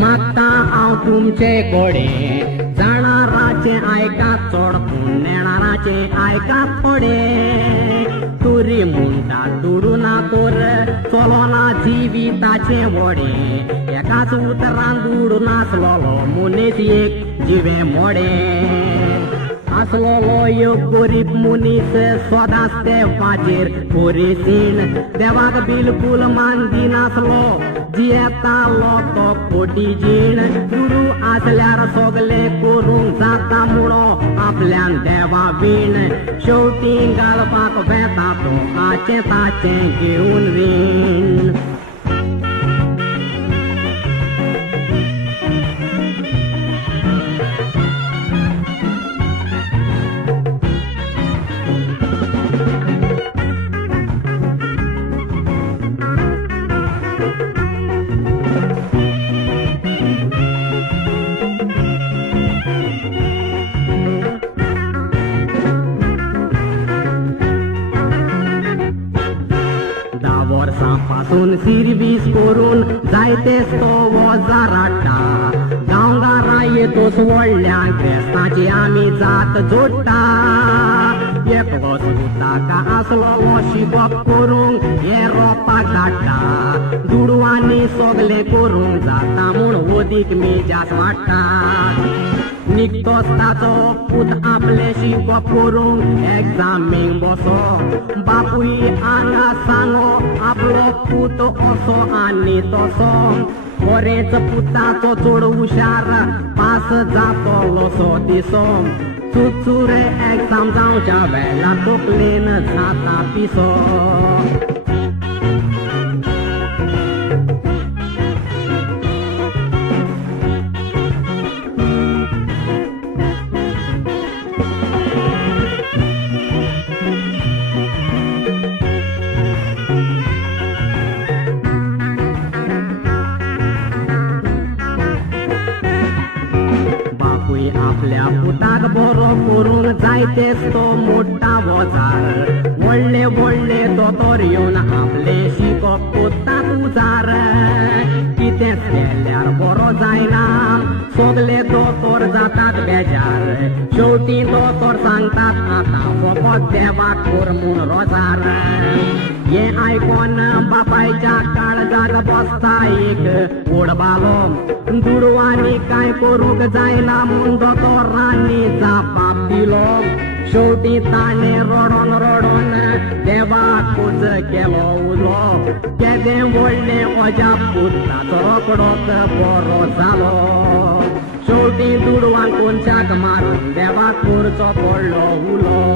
मागता हांव तुमचे कडेन जाणाराचे आयका चड पूण नेणाराचे आयका थोडे तुरी म्हणटा दुडू ना तोर चलोना जिविताचे वडे एकाच उतरान दुडू नासलोलो मनीस एक जिवे मोडे असलोलो एक गरीब मनीस सदांच देवाचेर परिसीण देवाक बिलकुल मान दिनासलो जियेतालो तो खोटी जीण गुरू आसल्यार सगले करूंक जाता म्हणो आपल्यान देवा बीण शेवटी घालपाक बेता तो आचे ताचे घेवन रीण वर्सांपासून सिरवीस करून जायतेच तो वजा राडटा गांवगारा येतोच व्हडल्या क्रेस्तांची आमी जात जोडटा एकलो सुताका आसलो शिकप करूंक हे रोपाक धाडटा दुडवांनी सगले करूंक जाता म्हूण वदीक मेजास वाडटा निकतोच ताचो पूत आपले शिकप करूंक एग्जामीक बसो बापूय हांगा सांगो आपलो पूत असो आनी तसो बरेच पुताचो चड हुशार पास जातलो सो दिसो चुचुरे एग्जाम जावच्या वेळार तकलेन जाता पिसो आपल्या पुताक बरो करूंक जायतेच तो मोठा वजार व्हडले व्हडले दोतोर येवन आपले शिकप कोत्तात उजार कितेंच केल्यार बरो जायना सगले दोतोर जातात बेजार शेवटी दोतोर सांगतात आतां फकत देवाक कर म्हूण रोजार हे आयकोन बापायच्या काळजाक बसता एक ओडबालो दुडवांनी काय करूंक जायना म्हूण दोतोरांनी जापाप दिलो शेवटी ताणे रडोन रडोन देवाकूच केलो उलो केदें व्हडलें अजाप पुताचो रोकडोच बरो जालो शेवटी दुडवान कोनशाक मारून देवाक करचो पडलो उलो